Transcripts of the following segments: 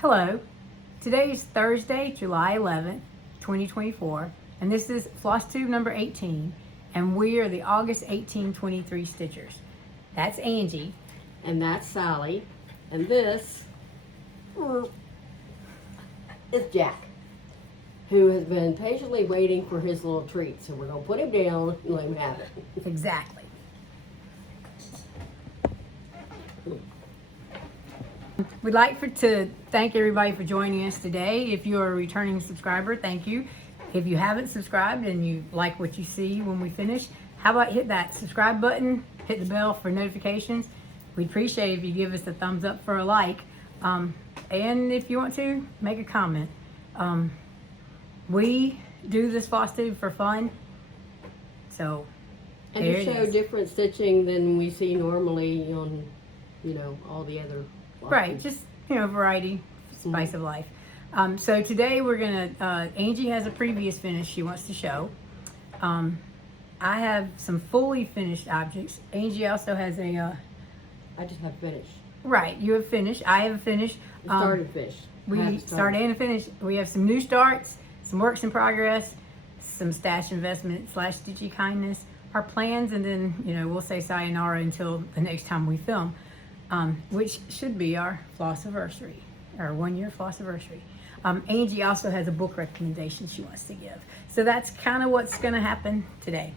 Hello, today is Thursday, July 11th, 2024, and this is Flosstube number 18, and we are the August 1823 Stitchers. That's Angie. And that's Sally. And this is Jack, who has been patiently waiting for his little treat. So we're going to put him down and let him have it. Exactly. We'd like to thank everybody for joining us today. If you're a returning subscriber, thank you. If you haven't subscribed and you like what you see when we finish, how about hit that subscribe button, hit the bell for notifications. We'd appreciate it if you give us a thumbs up for a like. And if you want to, make a comment. We do this Flosstube for fun. So, And to show different stitching than we see normally on, all the other right, just, variety, spice of life. So today we're going to, Angie has a previous finish she wants to show. I have some fully finished objects. Angie also has a... I just have finished. Right, you have finished. I have finished. Started fish. We started and finished. We have some new starts, some works in progress, some stash investment / stitchy kindness, our plans, and then, we'll say sayonara until the next time we film. Which should be our Flossiversary, our 1-year Flossiversary. Angie also has a book recommendation she wants to give. So that's kind of what's going to happen today.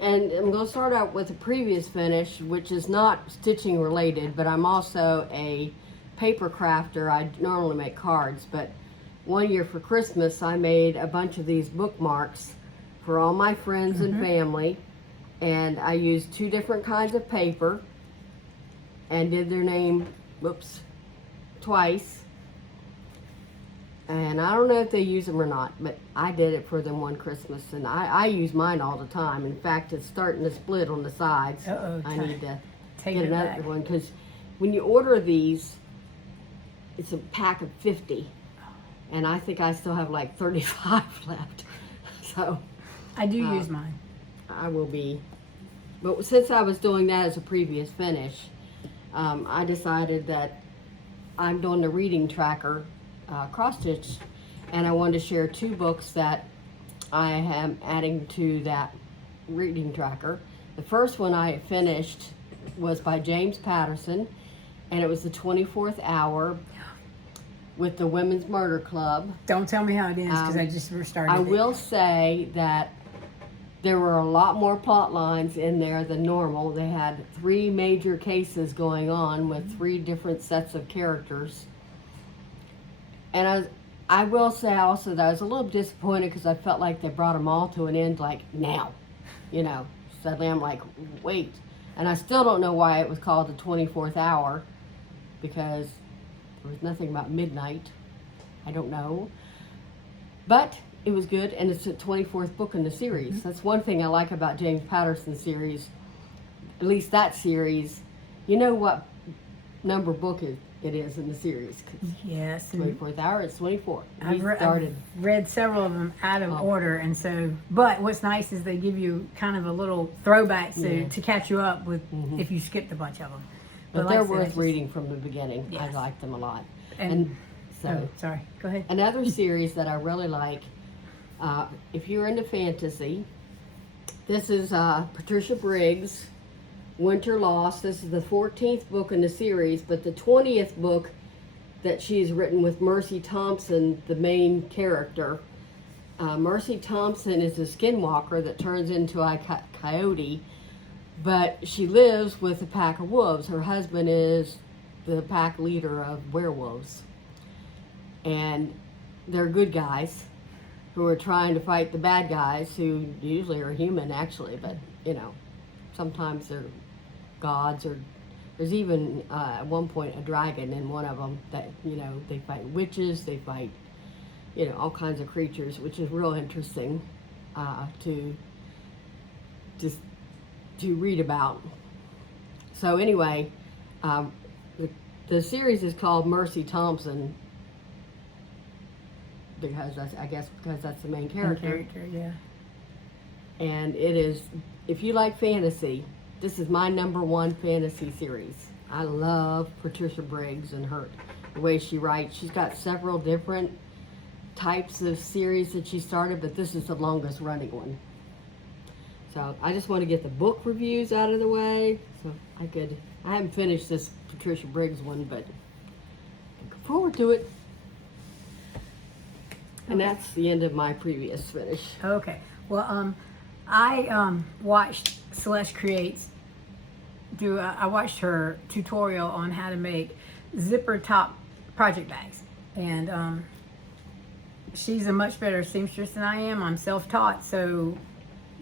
And I'm going to start out with a previous finish, which is not stitching related, but I'm also a paper crafter. I normally make cards, but one year for Christmas, I made a bunch of these bookmarks for all my friends and family. And I used 2 different kinds of paper and did their name, twice. And I don't know if they use them or not, but I did it for them one Christmas, and I use mine all the time. In fact, it's starting to split on the sides. I need to get another one, because when you order these, it's a pack of 50, and I think I still have like 35 left. So I do use mine. I will be, but since I was doing that as a previous finish, I decided that I'm doing the reading tracker cross stitch, and I wanted to share 2 books that I am adding to that reading tracker. The first one I finished was by James Patterson, and it was the 24th Hour with the Women's Murder Club. Don't tell me how it ends, because I just restarted I will say that there were a lot more plot lines in there than normal. They had 3 major cases going on with 3 different sets of characters. And I will say also that I was a little disappointed, because I felt like they brought them all to an end like now. Suddenly I'm like, wait. And I still don't know why it was called the 24th Hour, because there was nothing about midnight. I don't know. But it was good, and it's the 24th book in the series. That's one thing I like about James Patterson's series, at least that series. You know what number book it is in the series. Yes. 24th Hour, it's 24. I've read several of them out of order, and so, but what's nice is they give you kind of a little throwback to catch you up with if you skipped a bunch of them. But they're worth reading from the beginning. Yes. I like them a lot. And so, sorry, go ahead. Another series that I really like, if you're into fantasy, this is Patricia Briggs' Winter Lost. This is the 14th book in the series, but the 20th book that she's written with Mercy Thompson, the main character. Mercy Thompson is a skinwalker that turns into a coyote, but she lives with a pack of wolves. Her husband is the pack leader of werewolves, and they're good guys who are trying to fight the bad guys, who usually are human actually, but sometimes they're gods, or there's even at one point a dragon in one of them that they fight witches, they fight all kinds of creatures, which is real interesting to read about. So anyway, the series is called Mercy Thompson, because that's the main character. And it is, if you like fantasy, This is my #1 fantasy series. I love Patricia Briggs and her the way she writes. She's got several different types of series that she started, but this is the longest running one. So I just want to get the book reviews out of the way. So I haven't finished this Patricia Briggs one, but looking forward to it. And that's the end of my previous finish. Okay. Well, I watched Celeste Creates I watched her tutorial on how to make zipper top project bags, and she's a much better seamstress than I am. I'm self-taught, so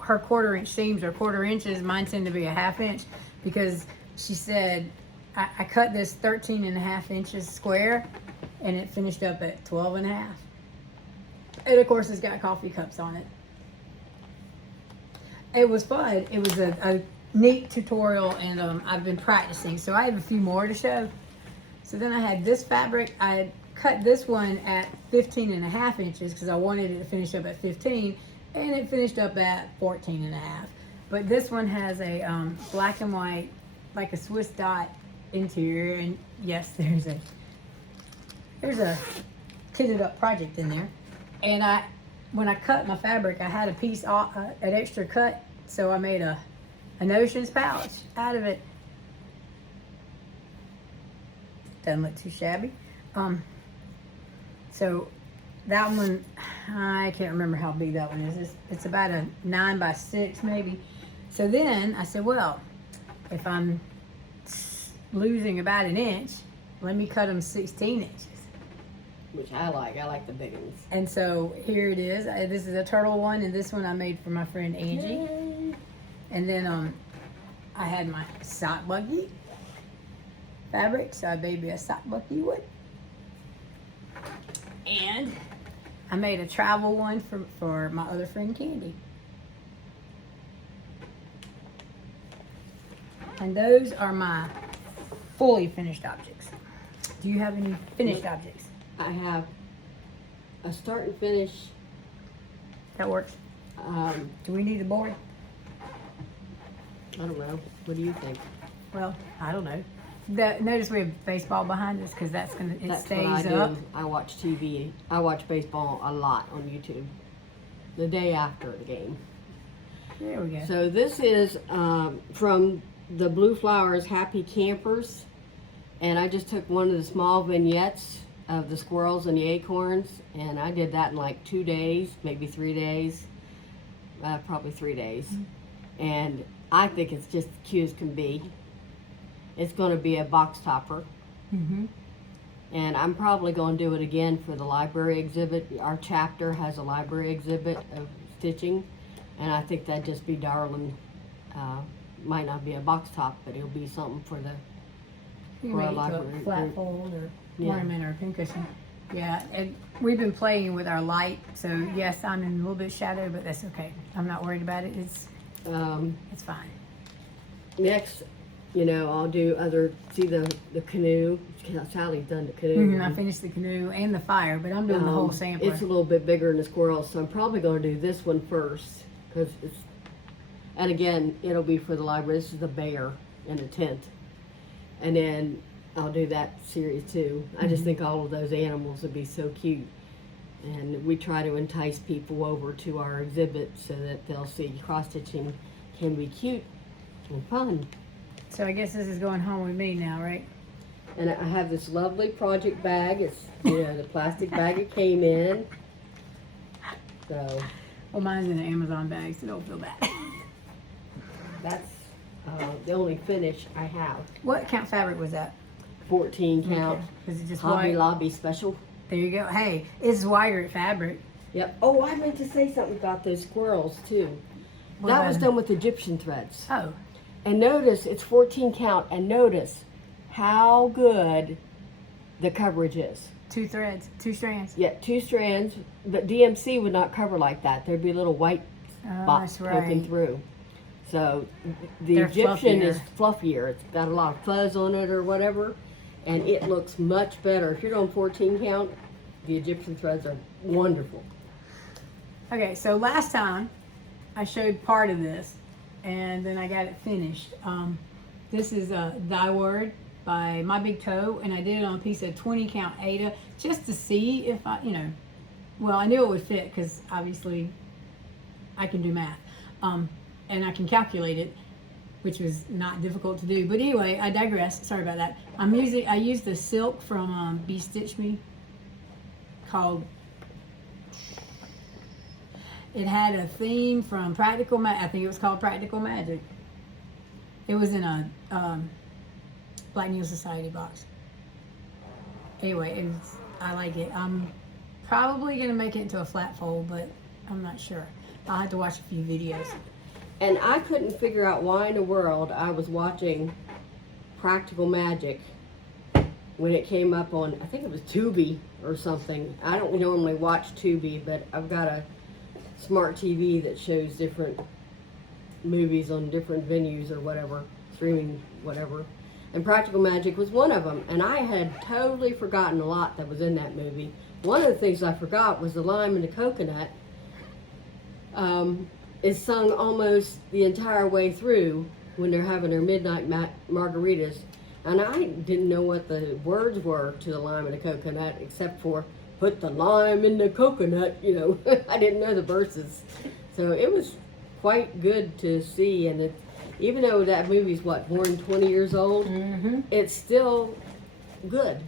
her 1/4 inch seams are 1/4 inches. Mine tend to be a 1/2 inch because she said I cut this 13.5 inches square, and it finished up at 12.5. And of course, it's got coffee cups on it. It was fun. It was a neat tutorial, and I've been practicing, so I have a few more to show. So then I had this fabric. I cut this one at 15.5 inches because I wanted it to finish up at 15, and it finished up at 14.5. But this one has a black and white, like a Swiss dot interior, and yes, there's a kitted up project in there. And when I cut my fabric, I had a piece off, an extra cut, so I made an ocean's pouch out of it. Doesn't look too shabby. So that one, I can't remember how big that one is. It's about a 9 by 6 maybe. So then I said, well, if I'm losing about an inch, let me cut them 16 inches. Which I like the big ones. And so here it is. This is a turtle one, and this one I made for my friend Angie. Yay. And then I had my sock buggy fabric, so I made me a sock buggy one. And I made a travel one for my other friend Candy. And those are my fully finished objects. Do you have any finished objects? I have a start and finish. That works. Do we need a board? I don't know. What do you think? Well, I don't know. Notice we have baseball behind us because that's stays what I up. do. I watch TV. I watch baseball a lot on YouTube. The day after the game. There we go. So this is from the Blue Flowers Happy Campers, and I just took one of the small vignettes of the squirrels and the acorns, and I did that in like 2 days, maybe 3 days, probably 3 days. Mm-hmm. And I think it's just cute as can be. It's going to be a box topper. Mm-hmm. And I'm probably going to do it again for the library exhibit. Our chapter has a library exhibit of stitching, and I think that'd just be darling. Might not be a box top, but it'll be something for the You for make a it to library a flat group. fold or Yeah. ornament or a pincushion. Yeah, and we've been playing with our light, so yes, I'm in a little bit of shadow, but that's okay. I'm not worried about it. It's fine. Next, I'll do see the canoe. Sally's done the canoe. Mm-hmm, I finished the canoe and the fire, but I'm doing the whole sampler. It's a little bit bigger than the squirrel, so I'm probably going to do this one first, and again, it'll be for the library. This is the bear in a tent, and then I'll do that series too. I just think all of those animals would be so cute, and we try to entice people over to our exhibit so that they'll see cross stitching can be cute and fun. So I guess this is going home with me now, right? And I have this lovely project bag. It's the plastic bag it came in. So Well, mine's in an Amazon bag, so don't feel bad. that's the only finish I have. What count fabric was that? 14 count. Is it just Hobby white? Lobby special. There you go. Hey, it's wire fabric. Yep. Oh, I meant to say something about those squirrels too. What That about was them? done with Egyptian threads. Oh, And notice it's 14 count, and notice how good the coverage is. 2 threads, 2 strands. Yeah, 2 strands, but DMC would not cover like that. There'd be little white Oh, spots that's poking right. through. So the They're Egyptian is fluffier. fluffier. It's got a lot of fuzz on it or whatever, and it looks much better. If you're doing 14 count, the Egyptian threads are wonderful. Okay, so last time I showed part of this, and then I got it finished. This is Thy Word by My Big Toe, and I did it on a piece of 20 count Aida just to see if I, well, I knew it would fit because obviously I can do math, and I can calculate it, which was not difficult to do. But anyway, I digress. Sorry about that. I used the silk from Be Stitch Me called. It had a theme from Practical Magic. I think it was called Practical Magic. It was in a Black Needle Society box. Anyway, I like it. I'm probably going to make it into a flat fold, but I'm not sure. I'll have to watch a few videos. And I couldn't figure out why in the world I was watching Practical Magic when it came up on, I think it was Tubi or something. I don't normally watch Tubi, but I've got a smart TV that shows different movies on different venues or whatever, streaming, whatever. And Practical Magic was one of them. And I had totally forgotten a lot that was in that movie. One of the things I forgot was the lime and the coconut is sung almost the entire way through when they're having their midnight margaritas. And I didn't know what the words were to the lime and the coconut except for put the lime in the coconut, I didn't know the verses. So it was quite good to see, and even though that movie's more than 20 years old, it's still good.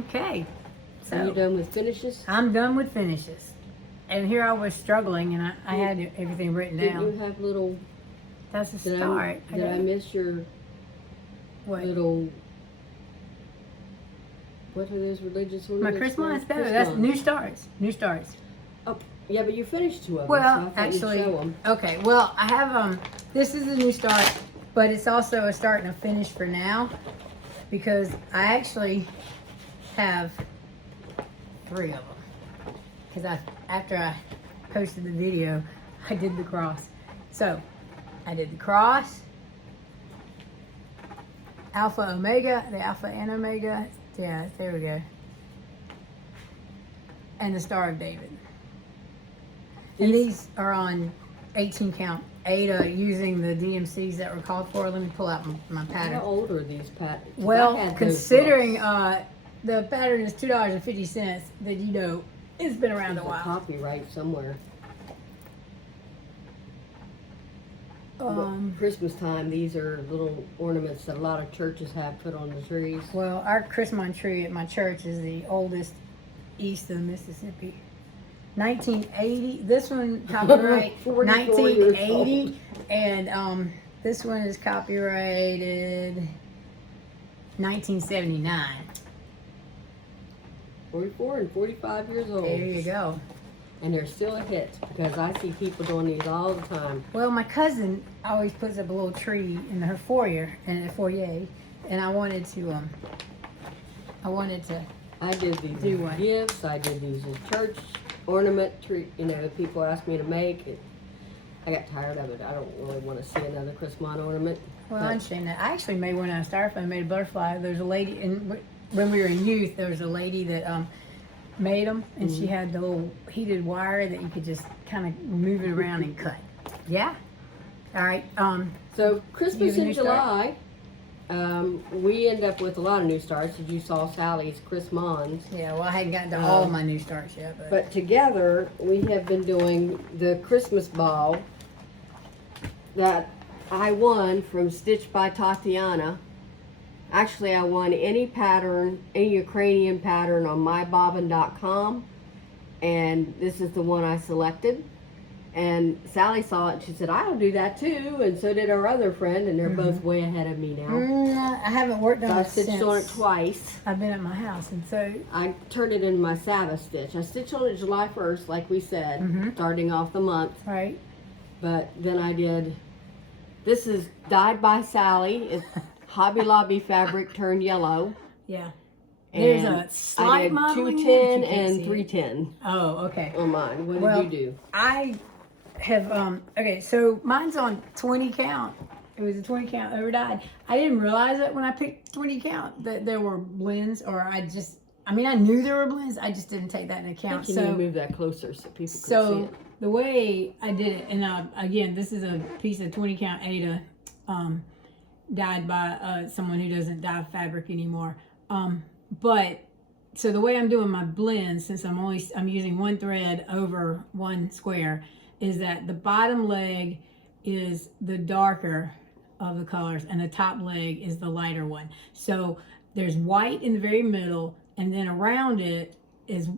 Okay. So Are you done with finishes? I'm done with finishes. And here I was struggling, and I had everything written down. Did you have little... That's a start. Did I miss your what? little... What are those religious ones? My Christmas better. That's New Starts. New Starts. Oh, yeah, but you finished 2 of them. Well, so I thought actually, you'd show them. okay. Well, I have this is a new start, but it's also a start and a finish for now, because I actually have 3 of them. Because after I posted the video, I did the cross. So I did the cross, Alpha Omega, the Alpha and Omega. Yeah, there we go. And the Star of David. And these are on 18 count Aida using the DMCs that were called for. Let me pull out my pattern. How old are these patterns? Well, considering the pattern is $2.50, then it's been around a while. Copyright somewhere. Christmas time, these are little ornaments that a lot of churches have put on the trees. Well, our Christmas tree at my church is the oldest east of Mississippi. 1980. This one copyright 1980, and this one is copyrighted 1979. 44 and 45 years old. There you go. And they're still a hit because I see people doing these all the time. Well, my cousin always puts up a little tree in her foyer, and I wanted to I did these do one. gifts. I did these as church ornament tree. People asked me to make it. I got tired of it. I don't really want to see another Christmas ornament. Well, I understand that. I actually made one out of styrofoam. Made a butterfly. There's a lady, and when we were in youth, there was a lady that made them, and she had the little heated wire that you could just kind of move it around and cut. Yeah. All right. So Christmas You have a in new start? July, we end up with a lot of new starts. As you saw Sally's Christmas. Yeah. Well, I hadn't gotten to all my new starts yet, But together, we have been doing the Christmas ball that I won from Stitch by Tatiana. Actually, I won any pattern, any Ukrainian pattern on mybobbin.com, and this is the one I selected. And Sally saw it, and she said, I'll do that too, and so did our other friend, and they're both way ahead of me now. I haven't worked on So I it stitched since on it twice. I've been at my house, and so I turned it into my Sabbath stitch. I stitched on it July 1st, like we said, starting off the month. right. But then I did, this is dyed by Sally. It's Hobby Lobby fabric turned yellow. Yeah. And There's a slight I did modeling 210 there, but you can't and see it. 310 Oh, okay. on mine. What Well, did you do? I have okay, so mine's on 20 count. It was a 20 count over dyed. I didn't realize it when I picked 20 count that there were blends, or I knew there were blends, I just didn't take that into account. Can you move that closer so people can see So it? the way I did it, and again, this is a piece of 20 count Aida. dyed by someone who doesn't dye fabric anymore. But so the way I'm doing my blend, since I'm using one thread over one square, is that the bottom leg is the darker of the colors and the top leg is the lighter one. So there's white in the very middle, and then around it is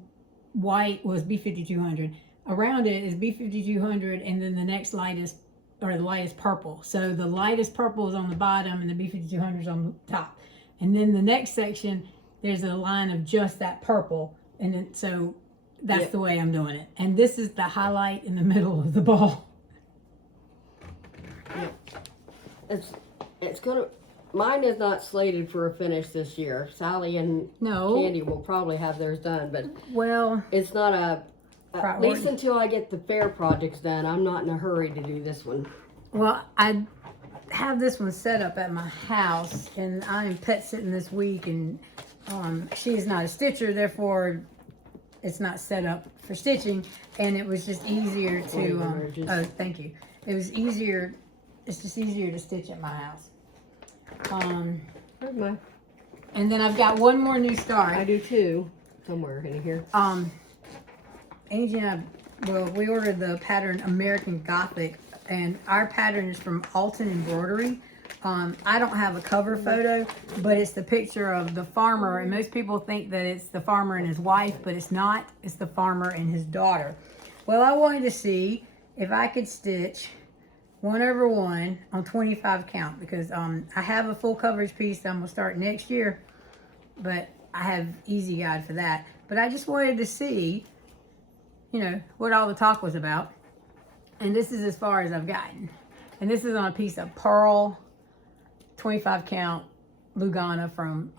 white was B5200. Around it is B5200, and then the next lightest, or the lightest purple. So the lightest purple is on the bottom and the B5200 is on the top. And then the next section, there's a line of just that purple. And then, so that's the way I'm doing it. And this is the highlight in the middle of the ball. It's gonna, mine is not slated for a finish this year. Sally and Candy will probably have theirs done, but well, it's not at least until I get the fair projects done. I'm not in a hurry to do this one. Well, I have this one set up at my house, and I am pet sitting this week, and she is not a stitcher, therefore it's not set up for stitching, and it was just easier to oh, thank you. It was easier, it's just easier to stitch at my house. And then I've got one more new start. I do too, somewhere in here. Angie and I, well, we ordered the pattern American Gothic, and our pattern is from Alton Embroidery. I don't have a cover photo, but it's the picture of the farmer, and most people think that it's the farmer and his wife, but it's not. It's the farmer and his daughter. Well, I wanted to see if I could stitch 1/1 on 25 count, because I have a full coverage piece that I'm gonna start next year, but I have Easy Guide for that. But I just wanted to see, you know, what all the talk was about. And this is as far as I've gotten. And this is on a piece of pearl 25 count Lugana from,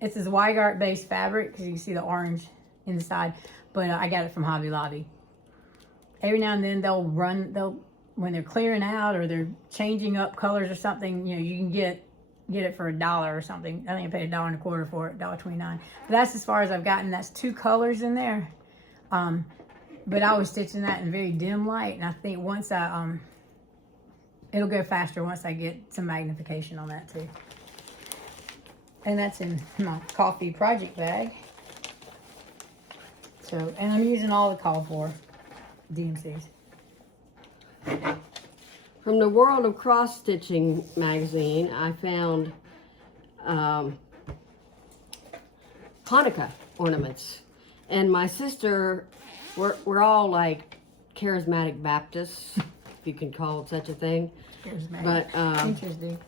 it's this Weigart based fabric, because you can see the orange inside, but I got it from Hobby Lobby. Every now and then when they're clearing out or they're changing up colors or something, you know, you can get it for $1 or something. I think I paid $1.25 for it, $1.29. But that's as far as I've gotten. That's 2 colors in there. But I was stitching that in very dim light, and I think once I, it'll go faster once I get some magnification on that too. And that's in my coffee project bag. So, and I'm using all the called for DMCs. From the World of Cross Stitching magazine, I found Hanukkah ornaments. And my sister, we're all like charismatic Baptists, if you can call it such a thing. Charismatic. But interesting.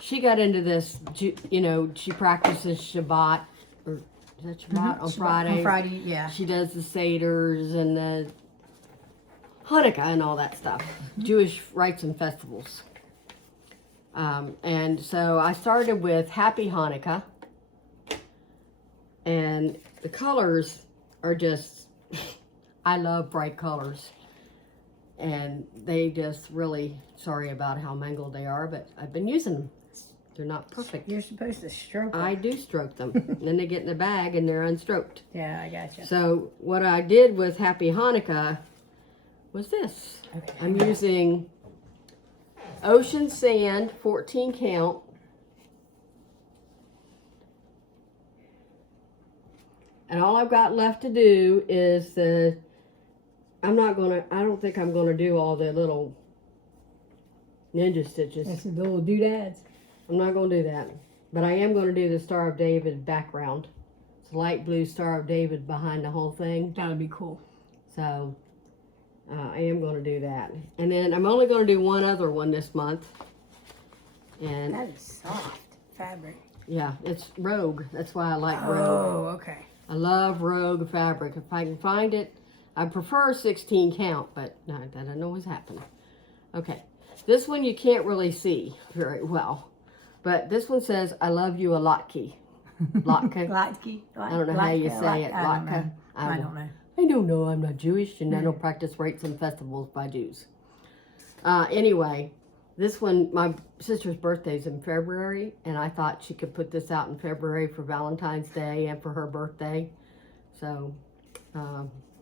She got into this, you know, she practices Shabbat, or is that Shabbat? On Friday. On Friday, yeah. She does the Seders and the Hanukkah and all that stuff. Jewish rites and festivals. And so I started with Happy Hanukkah. And the colors are just, I love bright colors. And they just really, sorry about how mangled they are, but I've been using them. They're not perfect. You're supposed to stroke them. I do stroke them. Then they get in the bag and they're unstroked. Yeah, I gotcha. So what I did with Happy Hanukkah was this. Okay. I'm using Ocean Sand 14 count. And all I've got left to do is I don't think I'm gonna do all the little ninja stitches. That's the little doodads. I'm not gonna do that. But I am gonna do the Star of David background. It's a light blue Star of David behind the whole thing. That would be cool. So I am going to do that. And then I'm only going to do one other one this month. And that is soft fabric. Yeah, it's Rogue. That's why I like Rogue. Oh, okay. I love Rogue fabric. If I can find it, I prefer 16 count, but no, that doesn't always happen. Okay, this one you can't really see very well. But this one says, I love you a Lotke. Lotke? Lotke? I don't know how you say it. Lotke. I don't know. I don't know, I'm not Jewish, and I don't practice rites and festivals by Jews. Anyway, this one, my sister's birthday's in February, and I thought she could put this out in February for Valentine's Day and for her birthday. So,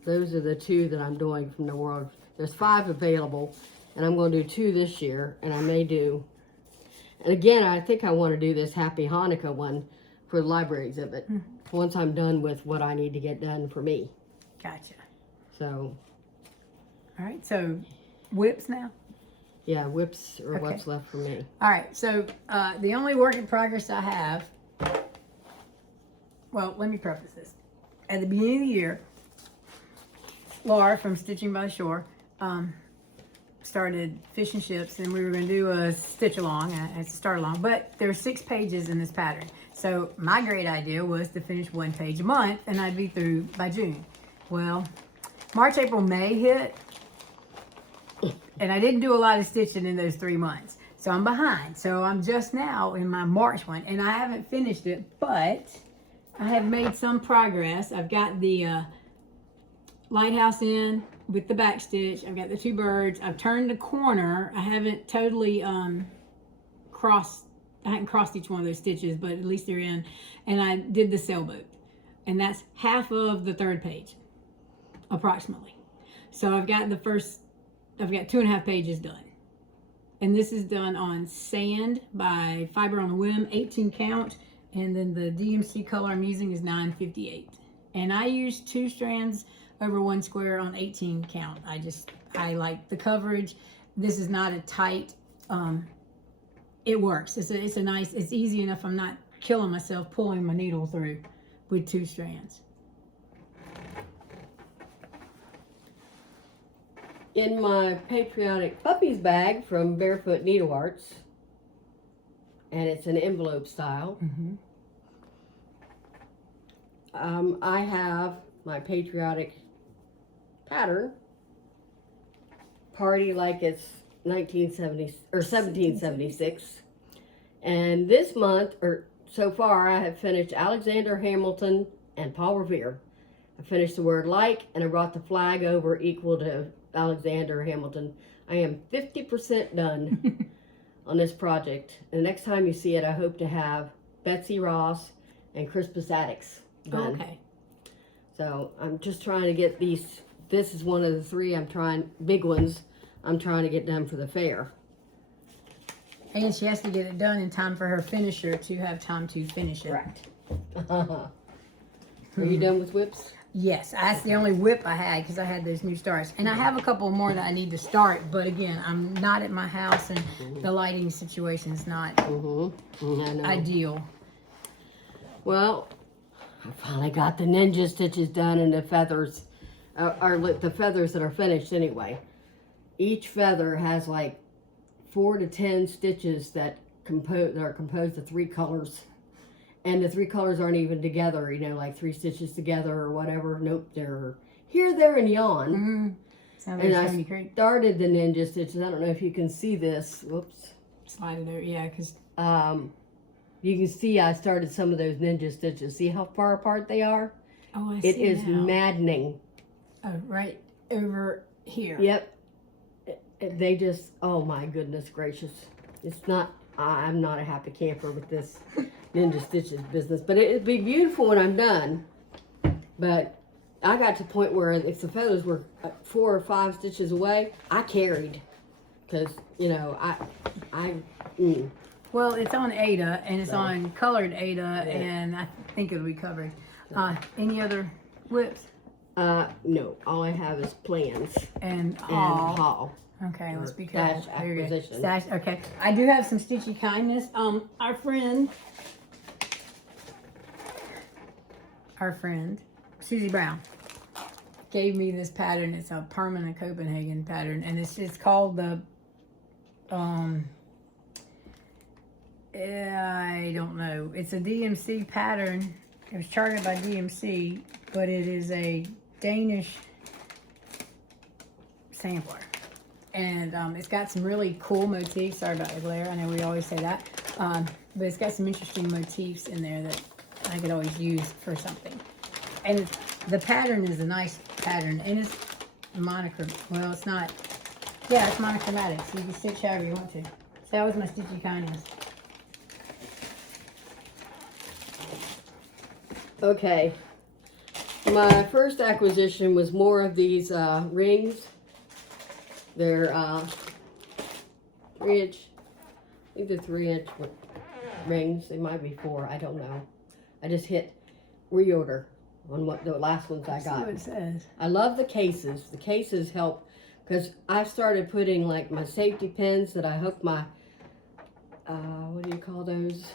those are the 2 that I'm doing from the world. There's 5 available, and I'm going to do 2 this year, and I may do And again, I think I want to do this Happy Hanukkah one for the library exhibit. Once I'm done with what I need to get done for me. Gotcha. So. All right, so whips now? Yeah, whips are Okay. what's left for me. All right, so the only work in progress I have, well, let me preface this. At the beginning of the year, Laura from Stitching by the Shore started Fish and Ships, and we were going to do a stitch along, a start along, but there are 6 pages in this pattern. So my great idea was to finish 1 page a month, and I'd be through by June. Well, March, April, May hit, and I didn't do a lot of stitching in those 3 months. So I'm behind. So I'm just now in my March one, and I haven't finished it, but I have made some progress. I've got the lighthouse in with the back stitch. I've got the 2 birds. I've turned the corner. I haven't totally crossed each one of those stitches, but at least they're in. And I did the sailboat, and that's half of the 3rd page, approximately. So I've got 2.5 pages done. And this is done on sand by Fiber on the Whim, 18 count. And then the DMC color I'm using is 958. And I use 2 strands over 1 square on 18 count. I like the coverage. This is not a tight, it works. It's a nice, it's easy enough. I'm not killing myself pulling my needle through with 2 strands. In my Patriotic Puppies bag from Barefoot Needlearts, and it's an envelope style, I have my patriotic pattern, Party Like It's 1970 or 1776. And this month, or so far, I have finished Alexander Hamilton and Paul Revere. I finished the word like, and I brought the flag over equal to Alexander Hamilton. I am 50% done on this project. And the next time you see it, I hope to have Betsy Ross and Crispus Attucks done. Okay. So I'm just trying to get these. This is one of the 3 big ones I'm trying to get done for the fair. And she has to get it done in time for her finisher to have time to finish it. Correct. Are you done with whips? Yes, that's the only whip I had because I had those new starts. And I have a couple more that I need to start, but again, I'm not at my house and the lighting situation is not I know. ideal. Well, I finally got the ninja stitches done, and the feathers are the feathers that are finished anyway. Each feather has like 4 to 10 stitches that are composed of 3 colors. And the 3 colors aren't even together, you know, like 3 stitches together or whatever. Nope, they're here, there, and yon. Sounds And like I great. started the ninja stitches. I don't know if you can see this. Whoops. Slide it over, yeah, because You can see I started some of those ninja stitches. See how far apart they are? oh, I see It is now. maddening. Oh, right over here. Yep. They just, oh my goodness gracious. It's not, I'm not a happy camper with this ninja stitches business. But it'd be beautiful when I'm done. But I got to the point where if the feathers were 4 or 5 stitches away, I carried. Because, you know, Well, it's on Ada, and it's on colored Ada, and I think it'll be covered. Any other whips? No, all I have is plans And and haul. haul. Okay, let's be Stash careful. There you go. acquisition. Stash, okay. I do have some stitchy kindness. Our friend, Susie Brown, gave me this pattern. It's a Permin of Copenhagin pattern, and it's called the, I don't know. It's a DMC pattern. It was charted by DMC, but it is a Danish sampler. And it's got some really cool motifs. Sorry about the glare. I know we always say that. But it's got some interesting motifs in there that I could always use for something. And the pattern is a nice pattern. And it's monochromatic. Well, it's not. Yeah, it's monochromatic. So you can stitch however you want to. So that was my stitchy kindness. Okay. My first acquisition was more of these rings. They're 3-inch think they're 3-inch rings. They might be 4. I don't know. I just hit reorder on what the last ones I got. See what it says. I love the cases. The cases help because I started putting like my safety pins that I hook my, what do you call those?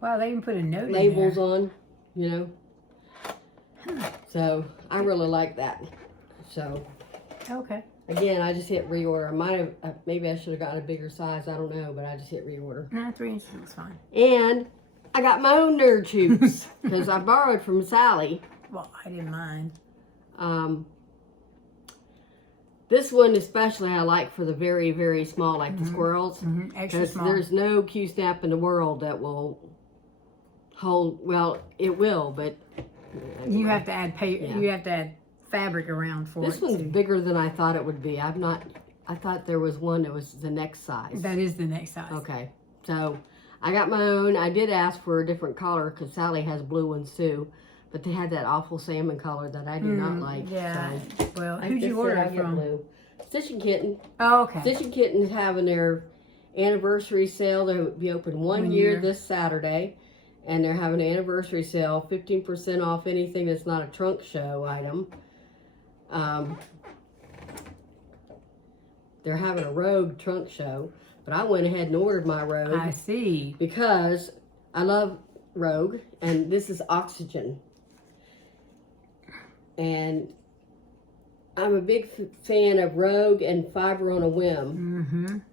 Wow, they even put a note Labels in there. on, you know. Huh. So I really like that. So Okay. again, I just hit reorder. I might have, maybe I should have gotten a bigger size. I don't know, but I just hit reorder. No, 3 inches is fine. And I got my own nerd tubes because I borrowed from Sally. Well, I didn't mind. This one especially I like for the very, very small, like the squirrels. Extra small. There's no Q-snap in the world that will hold, well, it will, but You have to add You have to add fabric around for this it. one's too. bigger than I thought it would be. I thought there was one that was the next size. That is the next size. Okay, so I got my own. I did ask for a different color because Sally has blue ones too, but they had that awful salmon color that I do not like. Yeah. So Well, I who'd just you said order I'll it get from? blue. Stitchin Kitten. Oh, okay. Stitchin Kitten's having their anniversary sale. They'll be open one year this Saturday. And they're having an anniversary sale, 15% off anything that's not a trunk show item. They're having a Rogue trunk show, but I went ahead and ordered my Rogue. I see. Because I love Rogue, and this is Oxygen. And I'm a big fan of Rogue and Fiber on a Whim.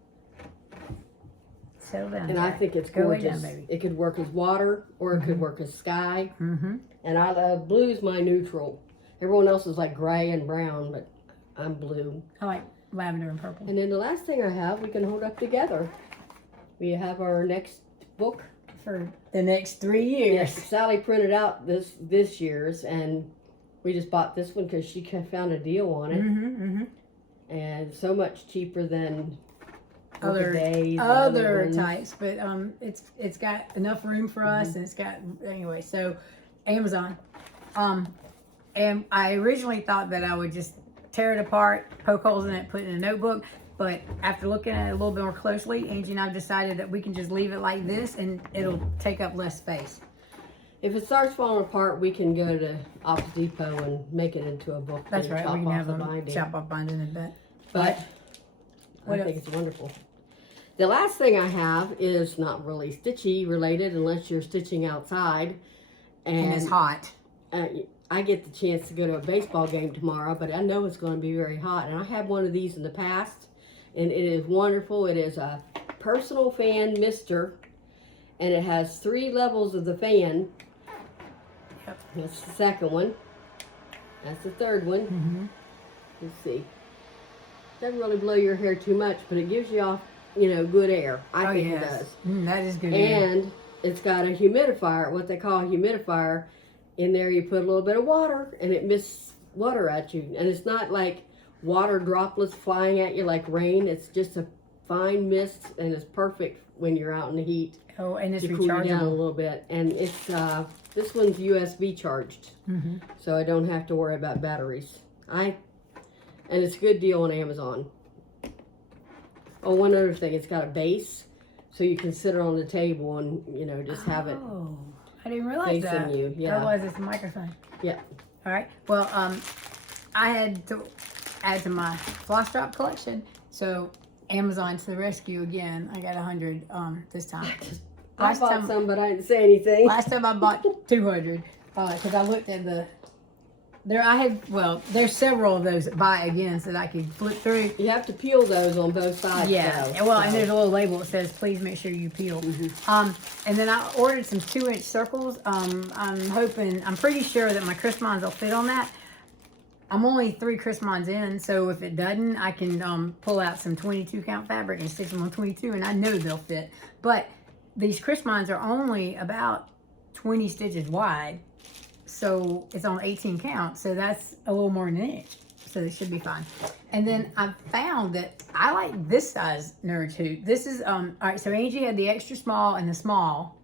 Settle down. And I Jack. think it's Go way gorgeous. down, baby. It could work as water, or it could work as sky. Mm-hmm. And I love blue's my neutral. Everyone else is like gray and brown, but I'm blue. I like lavender and purple. And then the last thing I have, we can hold up together. We have our next book. For the next 3 years. Yes, Sally printed out this year's, and we just bought this one because she found a deal on it. And so much cheaper than other types, but it's got enough room for us, and it's got anyway. So Amazon, and I originally thought that I would just tear it apart, poke holes in it, put it in a notebook. But after looking at it a little bit more closely, Angie and I decided that we can just leave it like this, and it'll take up less space. If it starts falling apart, we can go to Office Depot and make it into a book. That's right. We can have them binding. chop off binding and that. But What I think it's wonderful. The last thing I have is not really stitchy related unless you're stitching outside. And it's hot. I get the chance to go to a baseball game tomorrow, but I know it's going to be very hot. And I had one of these in the past, and it is wonderful. It is a personal fan mister, and it has 3 levels of the fan. Yep. That's the second one. That's the third one. Let's see. Doesn't really blow your hair too much, but it gives you off, good air. I think it does. That is good. And it's got a humidifier, what they call a humidifier. In there you put a little bit of water, and it mists water at you. And it's not like water droplets flying at you like rain. It's just a fine mist, and it's perfect when you're out in the heat. Oh, and it's to cool you down a rechargeable. little bit. And it's this one's USB charged, so I don't have to worry about batteries. And it's a good deal on Amazon. Oh, one other thing, it's got a base, so you can sit it on the table and just have it. Oh, I didn't realize facing that. you, yeah. Otherwise, it's a microphone. Yeah. All right. Well, I had to add to my floss drop collection, so Amazon to the rescue again. I got 100 this time. I bought some, but I didn't say anything. Last time I bought 200 because I looked at there's several of those buy again so that I could flip through. You have to peel those on both sides. Yeah, though, and there's a little label that says, please make sure you peel. And then I ordered some 2-inch circles. I'm pretty sure that my Chrismons will fit on that. I'm only 3 Chrismons in, so if it doesn't, I can pull out some 22 count fabric and stitch them on 22, and I know they'll fit. But these Chrismons are only about 20 stitches wide. So it's on 18 count, so that's a little more than an inch. So it should be fine. And then I found that I like this size nerd hoop. This is, all right, so Angie had the extra small and the small.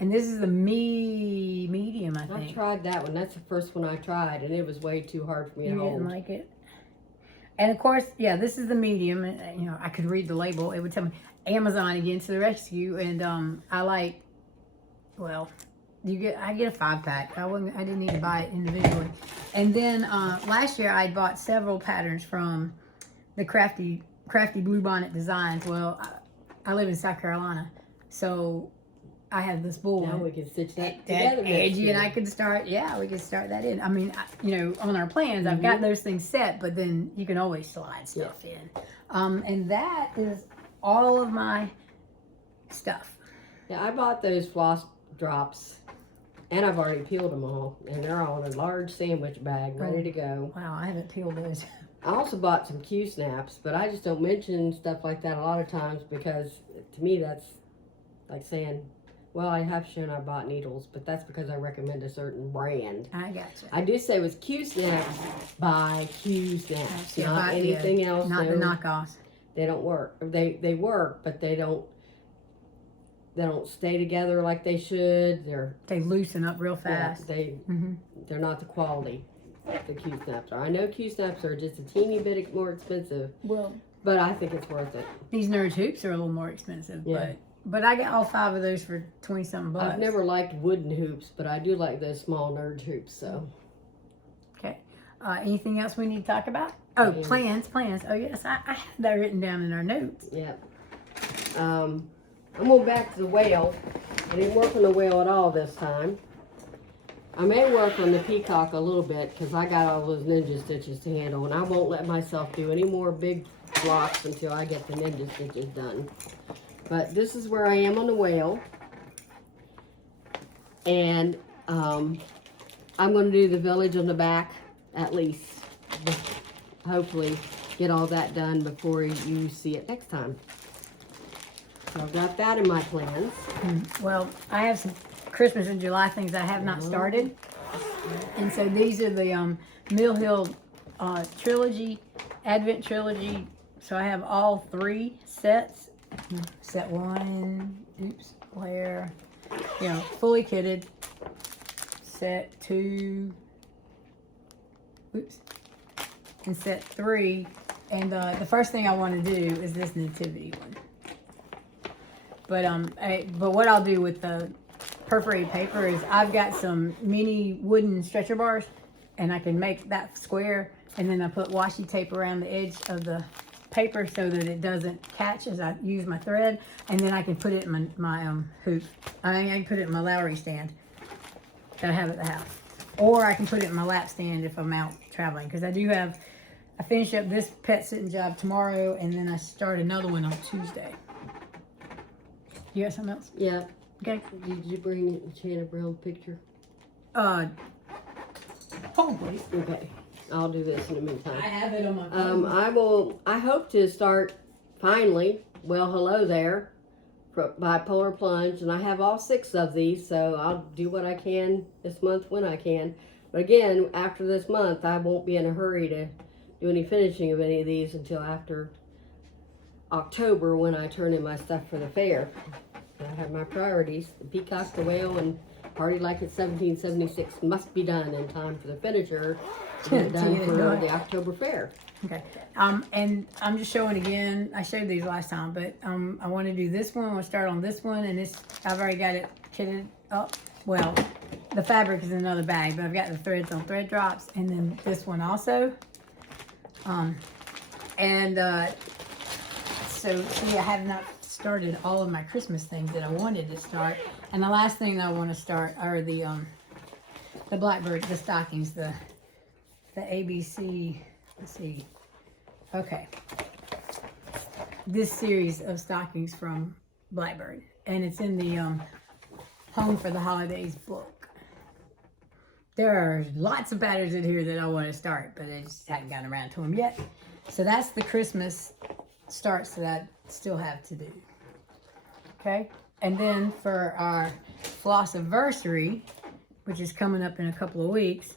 And this is the medium, I think. I tried that one. That's the first one I tried, and it was way too hard for me to You hold. didn't like it? And of course, yeah, this is the medium. And, you know, I could read the label. It would tell me Amazon again to the rescue. And I like, well, I get a 5-pack. I didn't need to buy it individually. And then last year I bought several patterns from the Crafty Blue Bonnet Designs. Well, I live in South Carolina, so I have this bull. Now we can stitch that together. Angie and I could start. Yeah, we could start that in. I mean, you know, on our plans, I've got those things set, but then you can always slide stuff in. And that is all of my stuff. Yeah, I bought those floss drops, and I've already peeled them all, and they're all in a large sandwich bag, ready to go. Wow, I haven't peeled those. I also bought some Q-snaps, but I just don't mention stuff like that a lot of times because to me that's like saying, well, I have shown I bought needles, but that's because I recommend a certain brand. I gotcha. I do say it was Q-snaps by Q-snaps, not anything else. Not the knockoffs. They don't work. They work, but they don't stay together like they should. They loosen up real fast. Yeah, they're not the quality the Q-snaps are. I know Q-snaps are just a teeny bit more expensive. Well, but I think it's worth it. These nerd hoops are a little more expensive, yeah. But I got all 5 of those for 20-something bucks. I've never liked wooden hoops, but I do like those small nerd hoops. So. Okay. Anything else we need to talk about? Oh, plans. Oh yes, I had that written down in our notes. Yeah. I'm going back to the whale. I didn't work on the whale at all this time. I may work on the peacock a little bit because I got all those ninja stitches to handle, and I won't let myself do any more big blocks until I get the ninja stitches done. But this is where I am on the whale, and I'm going to do the village on the back at least. Hopefully get all that done before you see it next time. So I've got that in my plans. Well, I have some Christmas in July things I have not started. And so these are the Mill Hill trilogy, Advent trilogy. So I have all 3 sets. Set 1, where, you know, fully kitted. Set 2, and set 3. And the first thing I want to do is this nativity one. But what I'll do with the perforated paper is I've got some mini wooden stretcher bars, and I can make that square, and then I put washi tape around the edge of the paper so that it doesn't catch as I use my thread, and then I can put it in my hoop. I can put it in my Lowry stand that I have at the house, or I can put it in my lap stand if I'm out traveling, because I finish up this pet sitting job tomorrow, and then I start another one on Tuesday. You got something else? Yeah. Okay. Did you bring the Shannon Brown picture? Probably. Okay. I'll do this in the meantime. I have it on my phone. I hope to start finally, well, hello there, bipolar plunge, and I have all 6 of these, so I'll do what I can this month when I can. But again, after this month, I won't be in a hurry to do any finishing of any of these until after October, when I turn in my stuff for the fair. I have my priorities. The peacock, the whale, and Party Like It's 1776 must be done in time for the finisher to get it done for the October fair. Okay. And I'm just showing again. I showed these last time, but I want to do this one. We'll start on this one, and I've already got it kitted up. Well, the fabric is in another bag, but I've got the threads on thread drops, and then this one also. So see, I have not started all of my Christmas things that I wanted to start, and the last thing that I want to start are the Blackbird, the stockings, the ABC. Let's see. Okay, this series of stockings from Blackbird, and it's in the Home for the Holidays book. There are lots of patterns in here that I want to start, but I just haven't gotten around to them yet. So that's the Christmas starts that I still have to do. Okay, and then for our Flosstube, which is coming up in a couple of weeks,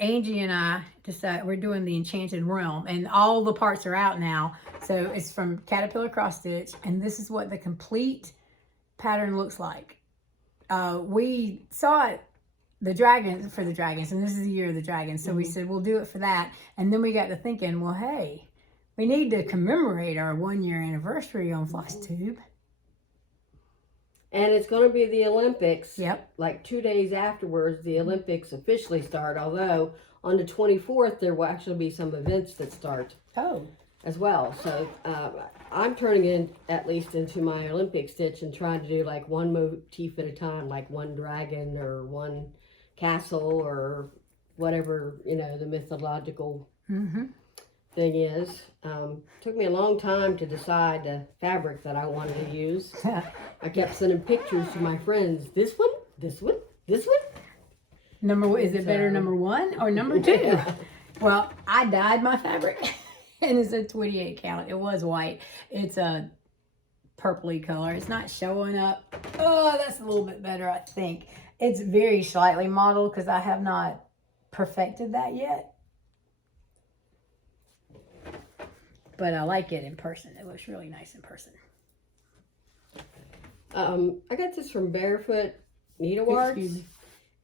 Angie and I decided we're doing the Enchanted Realm, and all the parts are out now. So it's from Caterpillar Cross Stitch, and this is what the complete pattern looks like. We saw it the dragons, for the dragons, and this is the year of the dragons. So we said, we'll do it for that. And then we got to thinking, well, hey, we need to commemorate our 1-year anniversary on Flosstube. And it's going to be the Olympics. Yep. Like 2 days afterwards, the Olympics officially start. Although on the 24th, there will actually be some events that start. Oh. As well. So I'm turning it at least into my Olympic stitch and trying to do like one motif at a time, like one dragon or one castle or whatever, you know, the mythological thing is. Took me a long time to decide the fabric that I wanted to use. I kept sending pictures to my friends. This one, this one, this one. Is it better number 1 or number 2? Well, I dyed my fabric. And it's a 28 count. It was white. It's a purpley color. It's not showing up. Oh, that's a little bit better, I think. It's very slightly mottled because I have not perfected that yet. But I like it in person. It looks really nice in person. I got this from Barefoot Needlearts.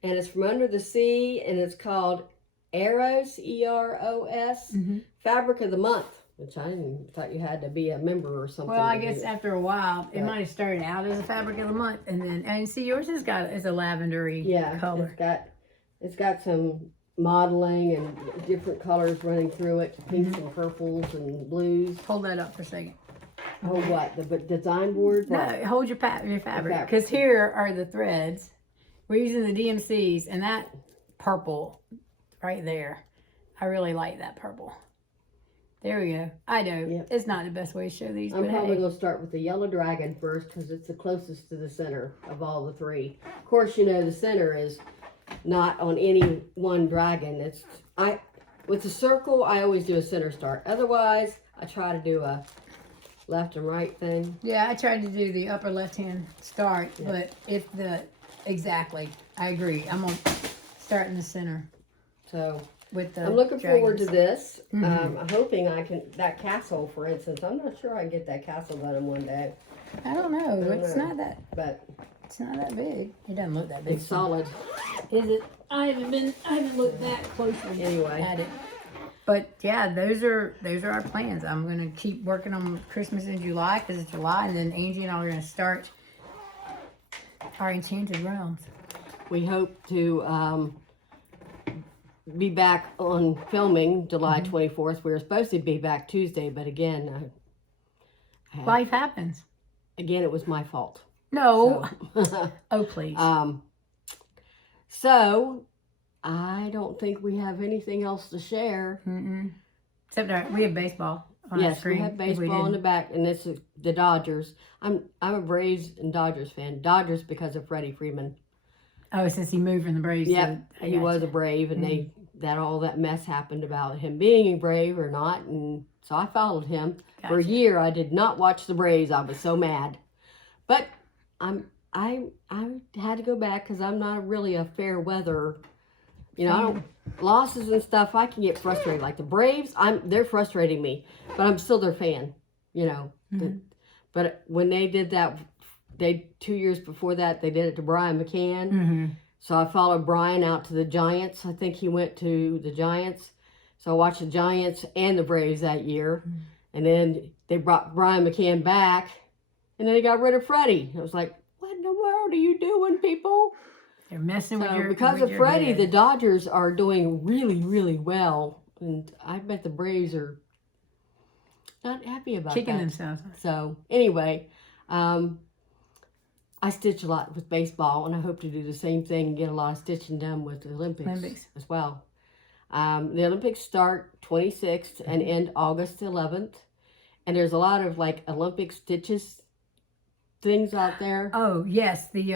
And it's from Under the Sea. And it's called Eros, E-R-O-S, Fabric of the Month, which I thought you had to be a member or something. Well, I guess after a while, it might have started out as a Fabric of the Month, and see, yours is a lavendery color. It's got some modeling and different colors running through it, pinks and purples and blues. Hold that up for a second. Oh, what, the design board? No, hold your fabric, because here are the threads. We're using the DMCs, and that purple right there. I really like that purple. There we go. I know it's not the best way to show these. I'm probably going to start with the yellow dragon first because it's the closest to the center of all the three. Of course, you know the center is not on any one dragon. With the circle, I always do a center start. Otherwise, I try to do a left and right thing. Yeah, I tried to do the upper left hand start, but exactly, I agree. I'm going to start in the center. So with the I'm looking forward to this. Mm-hmm. I'm hoping I can, that castle, for instance, I'm not sure I can get that castle done in one day. I don't know. It's not that big. It doesn't look that big. It's solid. Is it? I haven't looked that closely at it. But yeah, those are our plans. I'm gonna keep working on Christmas in July because it's July, and then Angie and I are gonna start our Enchanted Realms. We hope to be back on filming July 24th. We were supposed to be back Tuesday, but again, life happens. Again, it was my fault. No. So. Oh, please. So, I don't think we have anything else to share. Except we have baseball on the screen. We have baseball in the back, and this is the Dodgers. I'm a Braves and Dodgers fan. Dodgers because of Freddie Freeman. Oh, since he moved from the Braves. Yeah, he was a Brave, and all that mess happened about him being a Brave or not, and so I followed him. Gotcha. For a year. I did not watch the Braves. I was so mad, but I had to go back because I'm not really a fair weather. You know, I don't, losses and stuff. I can get frustrated. Like the Braves, they're frustrating me, but I'm still their fan. You know, but when they did that. 2 years before that, they did it to Brian McCann. So I followed Brian out to the Giants. I think he went to the Giants. So I watched the Giants and the Braves that year. And then they brought Brian McCann back. And then they got rid of Freddie. I was like, what in the world are you doing, people? They're messing with your because of Freddie, the Dodgers are doing really, really well. And I bet the Braves are not happy about kicking themselves. So anyway, I stitch a lot with baseball, and I hope to do the same thing and get a lot of stitching done with the Olympics as well. The Olympics start 26th and end August 11th, and there's a lot of like Olympic stitches things out there. Oh yes, the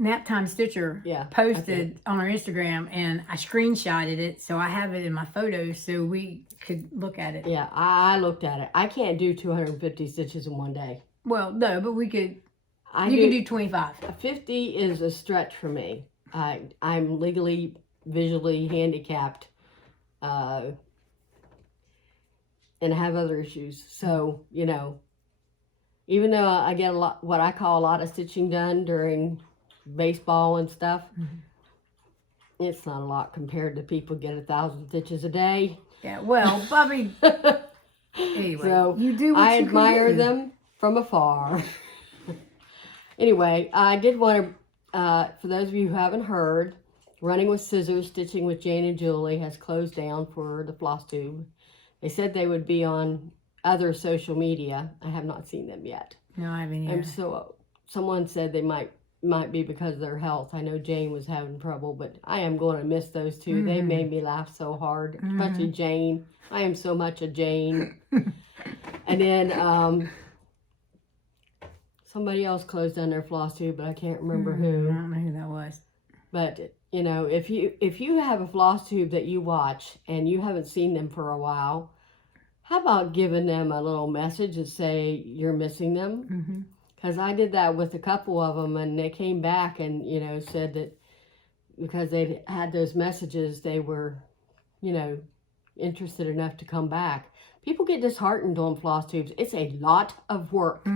Naptime Stitcher posted on our Instagram, and I screenshotted it, so I have it in my photos so we could look at it. Yeah, I looked at it. I can't do 250 stitches in one day. Well, no, but we could. You can do 25. 50 is a stretch for me. I'm legally, visually handicapped, and have other issues. So, you know, even though I get what I call a lot of stitching done during baseball and stuff. It's not a lot compared to people get 1,000 stitches a day. Yeah, well, Bobby, anyway, So you do what I you can admire do. them from afar. Anyway, I did want to, for those of you who haven't heard, Running with Scissors, Stitching with Jane and Julie has closed down for the Flosstube. They said they would be on other social media. I have not seen them yet. No, I haven't either. And so someone said they might be because of their health. I know Jane was having trouble, but I am going to miss those two. They made me laugh so hard, especially Jane. I am so much a Jane. And then somebody else closed down their Flosstube, but I can't remember I who. don't know who that was. But you know, if you have a Flosstube that you watch and you haven't seen them for a while, how about giving them a little message and say you're missing them? Because I did that with a couple of them, and they came back and, you know, said that because they had those messages, they were, you know, interested enough to come back. People get disheartened on Flosstubes. It's a lot of work.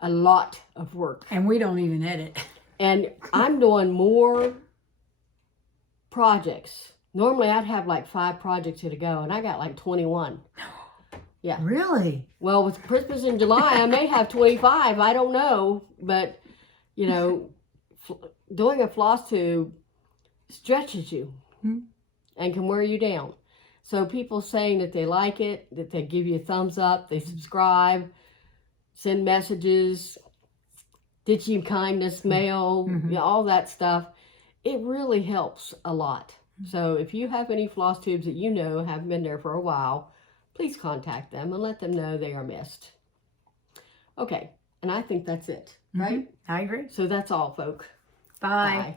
A lot of work. And we don't even edit. And I'm doing more projects. Normally I'd have like 5 projects to go, and I got like 21. Yeah. Really? Well, with Christmas in July, I may have 25. I don't know. But, you know, doing a Flosstube stretches you and can wear you down. So people saying that they like it, that they give you a thumbs up, they subscribe, send messages, stitching kindness mail, you know, all that stuff. It really helps a lot. So if you have any Flosstubes that you know have been there for a while, please contact them and let them know they are missed. Okay, and I think that's it, right? I agree. So that's all, folk. Bye. Bye.